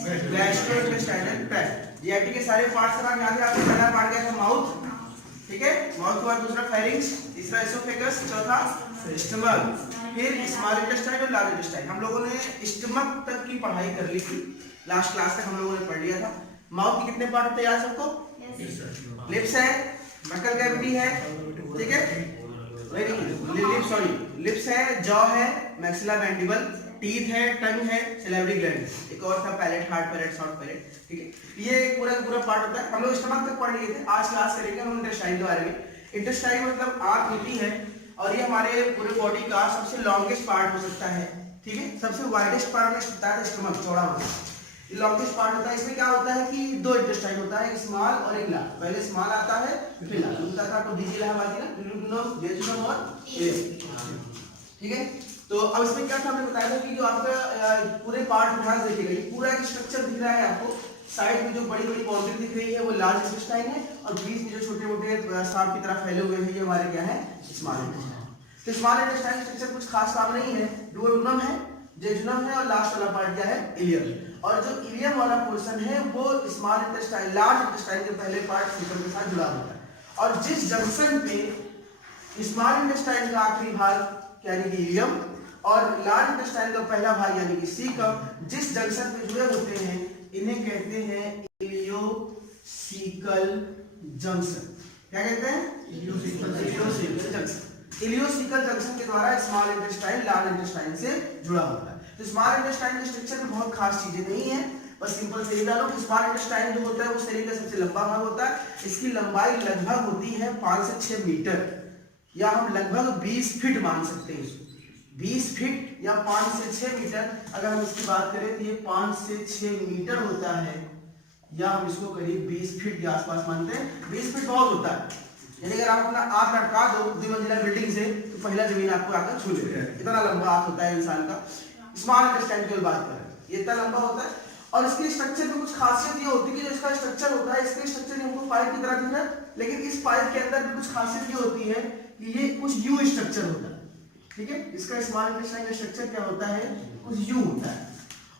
Gastrointestinal tract. GIT के सारे parts का नाम याद है आपको। पहला पार्ट क्या है? माउथ, ठीक है, माउथ के बाद दूसरा फेरिंग्स, तीसरा एसोफेगस, चौथा स्टमक, फिर स्मॉल इंटेस्टाइन और लार्ज इंटेस्टाइन। हम लोगों ने स्टमक तक की पढ़ाई कर ली थी, लास्ट क्लास तक हम लोगों ने पढ़ लिया था। माउथ के कितने पार्ट होते हैं याद सबको? लिप्स है, बकल कैविटी है, ठीक है, लिप्स है, जॉ है, मैक्सिला मैंडिबल, टीथ है, टंग है, सैलिवरी ग्लैंड, एक और था palate, hard palate, soft palate, ठीक है। ये पूरा पार्ट होता है। हम लोग स्टमक तक पढ़ लिए थे। आज क्लास करेंगे हम इंटेस्टाइन के बारे में। इंटेस्टाइन मतलब आंत होती है और ये हमारे पूरे बॉडी का सबसे लॉन्गेस्ट पार्ट हो सकता है, ठीक है। सबसे वाइडेस्ट पार्ट में होता है स्टमक, चौड़ा होता है, ये लॉन्गेस्ट पार्ट होता है। इसमें क्या होता है कि दो इंटेस्टाइन होता है, एक स्मॉल और एक लार्ज। पहले स्मॉल आता है फिर लार्ज। उनका था आपको डीजी लहबाती ना, जेजुनम और ठीक है। तो अब इसमें क्या था, हमने बताया था कि जो आपका पूरे पार्ट ध्यान से देखिएगा, ये पूरा एक स्ट्रक्चर दिख रहा है आपको। साइड में जो बड़ी बड़ी बाउंड्री दिख रही है वो लार्ज इंटेस्टाइन है और बीच में जो छोटे मोटे सांप की तरह फैले हुए हैं ये हमारे क्या है? Small intestine. तो स्मॉल इंटेस्टाइन स्ट्रक्चर कुछ खास काम नहीं है। डुओडेनम है, जेजुनम है और लास्ट वाला पार्ट क्या है? इलियम। और जो इलियम वाला पोर्शन है वो स्मॉल इंटेस्टाइन, लार्ज इंटेस्टाइन के पहले पार्ट सीकम के साथ जुड़ा होता है। और जिस जंक्शन पे स्मॉल इंटेस्टाइन का आखिरी भाग यानी कि इलियम और लार्ज इंटेस्टाइन का पहला भाग यानी कि सीकम जिस जंक्शन पे जुड़े होते हैं इन्हें कहते हैं इलियोसीकल जंक्शन। क्या कहते हैं? इलियोसीकल जंक्शन। इलियोसीकल जंक्शन के द्वारा स्मॉल इंटेस्टाइन लार्ज इंटेस्टाइन से जुड़ा होता है। तो स्मॉल इंटेस्टाइन के स्ट्रक्चर में बहुत खास चीजें नहीं है, बस सिंपल से डालो कि स्मॉल इंटेस्टाइन जो होता है वो शरीर का सबसे लंबा भाग होता है। इसकी लंबाई लगभग होती है 5 से 6 मीटर या हम लगभग 20 फीट मान सकते हैं इसको। 20 फीट या 5 से 6 मीटर अगर हम इसकी बात करें तो ये 5 से 6 मीटर होता है या हम इसको करीब 20 फीट के आसपास मानते हैं। 20 फीट बहुत होता है, यानी अगर आप अपना आंख लटका दो 2 मंजिला बिल्डिंग से तो पहला जमीन आपको आकर छू लेगा, इतना लंबा आंख होता है इंसान का। स्मॉल इंटेस्टाइन की बात करें ये इतना लंबा होता है और इसके स्ट्रक्चर में कुछ खासियत ये होती है कि जो इसका स्ट्रक्चर होता है, इसके स्ट्रक्चर हमको पाइप की तरह दिख रहा है, लेकिन इस पाइप के अंदर भी कुछ खासियत ये होती है कि ये कुछ यू स्ट्रक्चर होता है, ठीक है। इसका स्मॉल इंटेस्टाइन का स्ट्रक्चर क्या होता है? कुछ यू होता है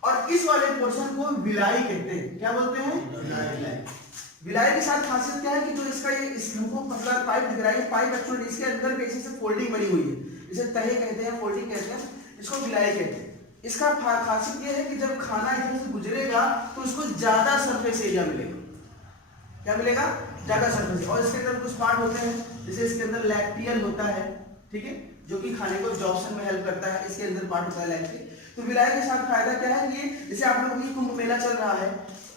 और इस वाले पोर्शन को विलाई कहते हैं। क्या बोलते हैं? विलाई। विलाई के साथ खासियत क्या है कि जो इसका ये हमको पतला पाइप दिख रहा है, पाइप एक्चुअली इसके अंदर भी ऐसे फोल्डिंग बनी हुई है, इसे तहे कहते हैं, फोल्डिंग कहते हैं, इसको विलाई कहते हैं। इसका खासियत ये है कि जब खाना इधर से गुजरेगा तो उसको ज्यादा सरफेस एरिया मिलेगा। क्या मिलेगा? ज्यादा सरफेस। और इसके अंदर कुछ पार्ट होते हैं जैसे इसके अंदर लैक्टियल होता है, ठीक है, जो कि खाने को एब्जॉर्प्शन में हेल्प करता है। इसके अंदर पार्ट होता है लैक्टियल। तो विलाई के साथ फायदा क्या है? ये जैसे आप लोगों की कुंभ मेला चल रहा है,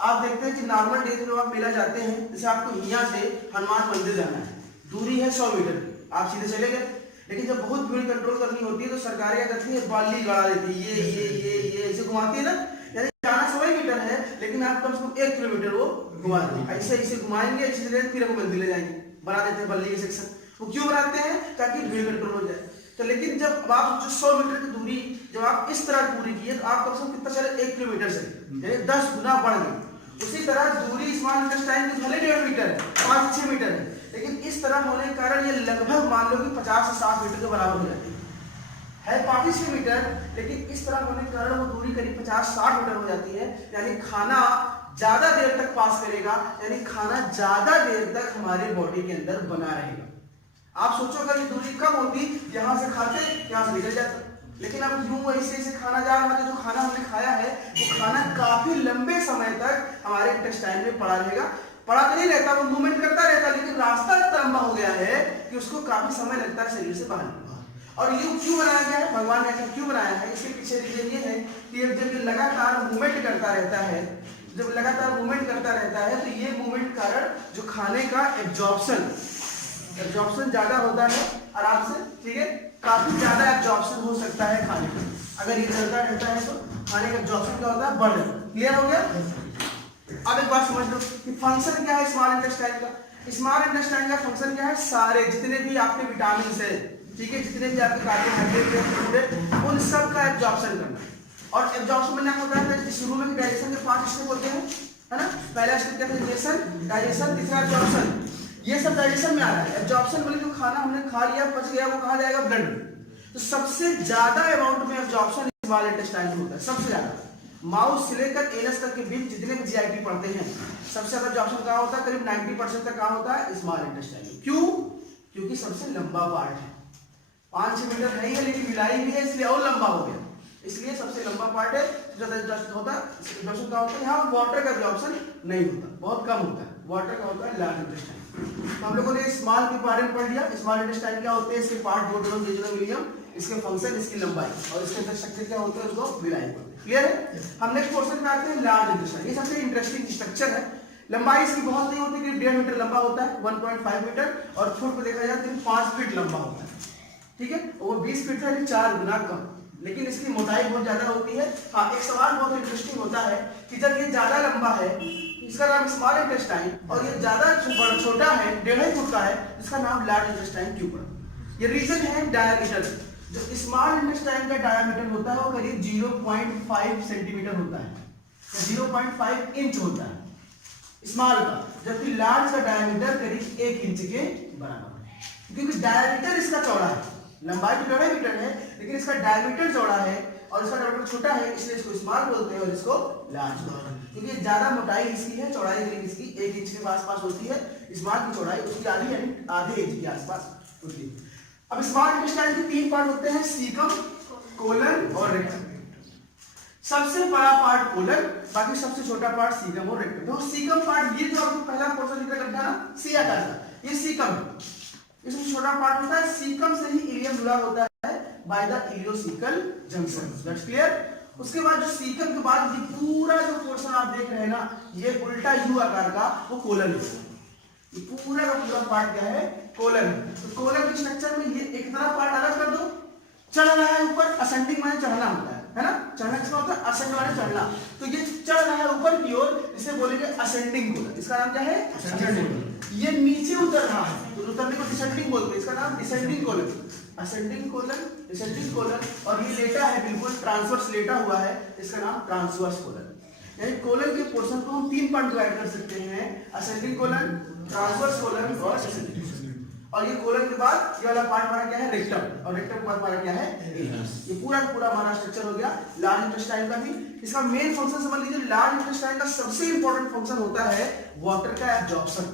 आप देखते हैं कि नॉर्मल डेज में आप मेला जाते हैं, जैसे आपको यहाँ से हनुमान मंदिर जाना है, दूरी है 100 मीटर की, आप सीधे चले गए। लेकिन जब बहुत भीड़ कंट्रोल करनी होती है तो सरकारें क्या करती है? बाली गड़ा देती है, ये ऐसे घुमाती है ना, यानी जाना 100 मीटर है लेकिन आप कम से कम 1 किलोमीटर वो घुमा देंगे, ऐसे घुमाएंगे, ऐसे चले फिर आपको मंदिर ले जाएंगे, बना देते हैं बल्ली के सेक्शन। वो क्यों बनाते हैं? ताकि भीड़ कंट्रोल हो जाए। तो लेकिन जब आप जो 100 मीटर की दूरी जब आप इस तरह पूरी किए तो आप कम से कम कितना चले? 1 किलोमीटर से, यानी 10 गुना बढ़ गई। उसी तरह दूरी स्मॉल इंटेस्टाइन की भले 1.5 मीटर है, 5-6 मीटर है, लेकिन इस तरह होने के कारण ये लगभग मान लो कि 50 से 60 मीटर के बराबर हो जाती है 5-6 मीटर, लेकिन इस तरह होने के कारण वो दूरी करीब 50-60 मीटर हो जाती है। यानी खाना ज्यादा देर तक पास करेगा, यानी खाना ज्यादा देर तक हमारे बॉडी के अंदर बना रहेगा। आप सोचो अगर ये दूरी कम होती, यहाँ से खाते यहाँ से निकल जाते, लेकिन अब यूं ऐसे खाना जा रहा है, जो खाना हमने खाया है वो खाना काफी लंबे समय तक हमारे इंटेस्टाइन में पड़ा रहेगा। पड़ा तो नहीं रहता, वो मूवमेंट करता रहता, लेकिन रास्ता इतना लंबा हो गया है कि उसको काफी समय लगता है शरीर से बाहर। और ये क्यों बनाया गया है? भगवान ने ऐसा क्यों बनाया है? इसके पीछे रीजन ये है कि जब ये लगातार मूवमेंट करता रहता है, जब लगातार मूवमेंट करता रहता है तो ये मूवमेंट कारण जो खाने का एब्जॉर्प्शन ज्यादा होता है आराम से, ठीक है, काफी ज्यादा एब्जॉर्प्शन हो सकता है खाने का। अगर ये चलता रहता है तो खाने का एब्जॉर्प्शन क्या होता है? बढ़ जाता है। क्लियर हो गया? अब एक बात समझ लो कि फंक्शन क्या है स्मॉल इंटेस्टाइन का। स्मॉल इंटेस्टाइन का फंक्शन क्या है? सारे जितने भी आपके विटामिन है, ठीक है, जितने भी आपके कार्बोहाइड्रेट है, उन सब का एब्जॉर्प्शन करना। और एब्जॉर्प्शन मैंने आपको बताया था शुरू में डाइजेशन के 5 स्टेप होते हैं, है ना। पहला स्टेप क्या है? डाइजेशन, तीसरा एब्जॉर्प्शन। ये सब डाइजेशन में आ रहा है। एब्जॉर्प्शन मतलब जो खाना हमने खा लिया, पच गया, वो कहाँ जाएगा? ब्लड में। तो सबसे ज्यादा अमाउंट में एब्जॉर्प्शन स्मॉल इंटेस्टाइन में होता है, सबसे ज्यादा। माउस से लेकर एनस तक के बीच जितने भी जीआईटी पढ़ते हैं सबसे ज्यादा एब्जॉर्प्शन कहाँ होता है, करीब 90% तक कहाँ होता है, स्मॉल इंटेस्टाइन में। क्यों? क्योंकि सबसे लंबा पार्ट है, 5-6 मीटर है ही, लेकिन मिलाई भी है इसलिए और लंबा हो गया, इसलिए सबसे लंबा पार्ट है, ज्यादा एब्जॉर्प्शन होता है। एब्जॉर्प्शन का होता है यहाँ वाटर का एब्जॉर्प्शन नहीं होता, बहुत कम होता है, वाटर का होता है लार्ज इंटेस्टाइन। तो हम लोगों ने स्मॉल के बारे में पढ़ लिया, स्मॉल इंटेस्टाइन क्या होते हैं, इसके पार्ट बोर्डोन जेजुनम इलियम, इसके फंक्शन, इसकी लंबाई और इसके अंदर स्ट्रक्चर क्या होता है, उसको मिलाएं करते हैं। क्लियर है? हम नेक्स्ट पोर्शन में आते हैं लार्ज इंटेस्टाइन। ये सबसे इंटरेस्टिंग स्ट्रक्चर है। लंबाई इसकी बहुत नहीं होती, करीब 1.5 मीटर लंबा होता है, 1.5 मीटर, और फुट पे देखा जाए तो 5 फीट लंबा होता है। ठीक है, वो 20 फीट है, 4 गुना कम, लेकिन इसकी मोटाई बहुत ज्यादा होती है। हाँ, एक सवाल बहुत इंटरेस्टिंग होता है कि जब ये ज्यादा लंबा है, इसका नाम स्मॉल इंटेस्टाइन, और ये ज्यादा छोटा है, 1.5 फुट का है, इसका नाम लार्ज इंटेस्टाइन क्यों पड़ा? ये रीजन है डायमीटर। जो स्मॉल इंटेस्टाइन का डायमीटर होता है वो करीब 0.5 सेंटीमीटर होता है, 0.5 इंच होता है स्मॉल का, जबकि लार्ज का डायमीटर करीब 1 इंच के बराबर है। क्योंकि डायमीटर इसका चौड़ा है, लंबाई तो 1.5 मीटर है, लेकिन इसका डायमीटर चौड़ा है और इसका डायमीटर छोटा है, इसलिए इसको स्मॉल बोलते हैं और इसको लार्ज बोलते हैं। क्योंकि ज्यादा मोटाई इसकी है, चौड़ाई करीब इसकी 1 इंच के आसपास होती है, स्मॉल की चौड़ाई उसकी आधी यानी आधे इंच के आसपास होती है। अब स्मॉल इंटेस्टाइन के 3 पार्ट होते हैं, सीकम, कोलन और रेक्टम। सबसे बड़ा पार्ट कोलन, बाकी सबसे छोटा पार्ट सीकम और रेक्टम। तो सीकम पार्ट, ये जो आपको पहला पोर्शन दिख रहा है ना, सी आकार का, ये सीकम है, इसमें छोटा पार्ट होता है, सीकम से ही इलियम जुड़ा होता है by the ileocaecal junction. That's clear? उसके बाद जो सीकम के बाद ये पूरा जो पोर्शन आप देख रहे हैं ना, ये उल्टा यू आकार का, वो कोलन है। ये पूरा का पूरा पार्ट क्या है, कोलन है। तो कोलन के स्ट्रक्चर में ये एक तरफ पार्ट अलग कर दो, चढ़ रहा है ऊपर, असेंडिंग माने चढ़ना होता है ना, चढ़ना किसका होता है, असेंड माने चढ़ना। तो ये चढ़ रहा है ऊपर की ओर, इसे बोलेंगे असेंडिंग कोलन। इसका नाम क्या है, असेंडिंग कोलन। ये नीचे उतर रहा है तो उतरने को डिसेंडिंग बोलते हैं, इसका नाम descending colon, ascending colon, descending colon. और ये लेटा है, बिल्कुल ट्रांसवर्स लेटा हुआ है, इसका नाम ट्रांसवर्स कोलन। यानी कोलन के पोर्शन को हम 3 पार्ट डिवाइड कर सकते हैं, असेंडिंग कोलन, ट्रांसवर्स कोलन और डिसेंडिंग। और ये कोलन के बाद ये वाला पार्ट हमारा क्या है, रेक्टम, और रेक्टम के बाद हमारा क्या है, एनस। ये पूरा पूरा हमारा स्ट्रक्चर हो गया लार्ज इंटेस्टाइन का भी। इसका मेन फंक्शन समझ लीजिए, लार्ज इंटेस्टाइन का सबसे इंपॉर्टेंट फंक्शन होता है वाटर का एब्जॉर्प्शन।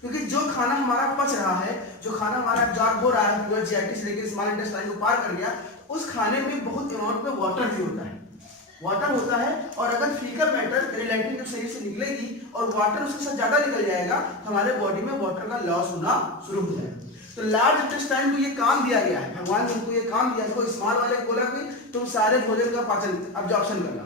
क्योंकि जो खाना हमारा पच रहा है, जो खाना हमारा एब्जॉर्ब हो रहा है, जीआईटी से लेकर स्मॉल इंटेस्टाइन को पार कर गया, उस खाने में बहुत अमाउंट में वाटर भी होता है, वाटर होता है। और अगर फीकल मैटर रिलेटिव शरीर से निकलेगी और वाटर उसके साथ ज्यादा निकल जाएगा, तो हमारे बॉडी में वाटर का लॉस होना शुरू हो जाएगा। तो लार्ज इंटेस्टाइन को ये काम दिया गया है, भगवान ने उनको ये काम दिया है, स्मॉल वाले को बोला कि तुम सारे भोजन का पाचन एब्जॉर्प्शन करना,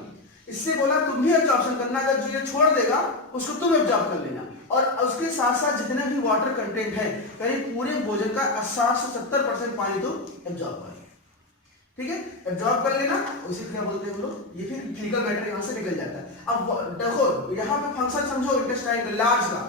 इससे बोला तुम भी एब्जॉर्प्शन करना, अगर जो ये छोड़ देगा उसको तुम एब्जॉर्ब कर लेना। और उसके साथ साथ जितने भी वाटर कंटेंट है, करीब पूरे भोजन का 60 से 70% पानी तो एब्जॉर्ब कर, ठीक है, एब्जॉर्ब कर लेना, उसे क्या बोलते हैं हम लोग, ये फिर फीकल मैटर यहाँ से निकल जाता है। अब देखो यहाँ पे फंक्शन समझो इंटेस्टाइन का, लार्ज का।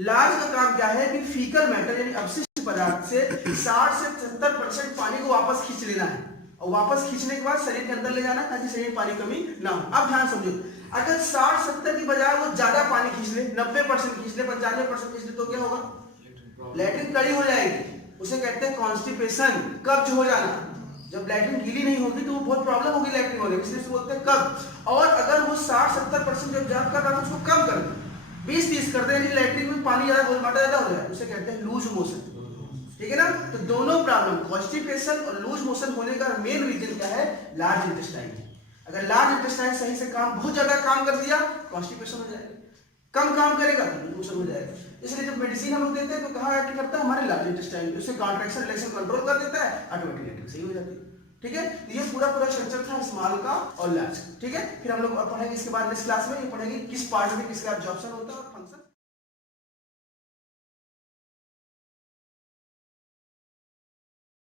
लार्ज का काम क्या है कि फीकल मैटर यानी अपशिष्ट पदार्थ से 60 से 70% पानी को वापस खींच लेना है, और वापस खींचने के बाद शरीर के अंदर ले जाना, ताकि शरीर में पानी कमी ना हो। अब ध्यान समझो, अगर 60-70 की बजाय वो ज्यादा पानी खींच ले, 90% खींच ले, 95% खींच ले, तो क्या होगा, लैट्रिन कड़ी हो जाएगी, उसे कहते हैं कॉन्स्टिपेशन, कब्ज हो जाना। जब लैट्रिन गीली नहीं होगी तो वो बहुत प्रॉब्लम होगी लैट्रिन होने, इसलिए उसे बोलते हैं कब्ज। और अगर वो 60-70% जब एब्जॉर्ब कर रहा है तो उसको कम कर दे, 20-30 कर दे, लैट्रिन में पानी ज्यादा हो जाए, उसे कहते हैं लूज मोशन। ठीक है ना? तो दोनों प्रॉब्लम, कॉन्स्टिपेशन और लूज मोशन होने का मेन रीजन क्या है, लार्ज इंटेस्टाइन। अगर लार्ज इंटेस्टाइन सही से काम, बहुत ज्यादा काम कर दिया, कॉन्स्टिपेशन हो जाएगा, कम काम करेगा तो लूज मोशन हो जाएगा। इसलिए जब मेडिसिन हम लोग देते हैं तो कहाँ एक्ट करता है, हमारे लार्ज इंटेस्टाइन, उससे कॉन्ट्रैक्शन रिलैक्सेशन कंट्रोल कर देता है, ऑटोमेटिकली सही हो जाती है। ठीक है, ये पूरा स्ट्रक्चर था स्मॉल का और लार्ज। ठीक है, फिर हम लोग पढ़ेंगे इसके बाद नेक्स्ट क्लास में ये पढ़ेंगे किस पार्ट में किसका एब्जॉर्प्शन होता है और फंक्शन।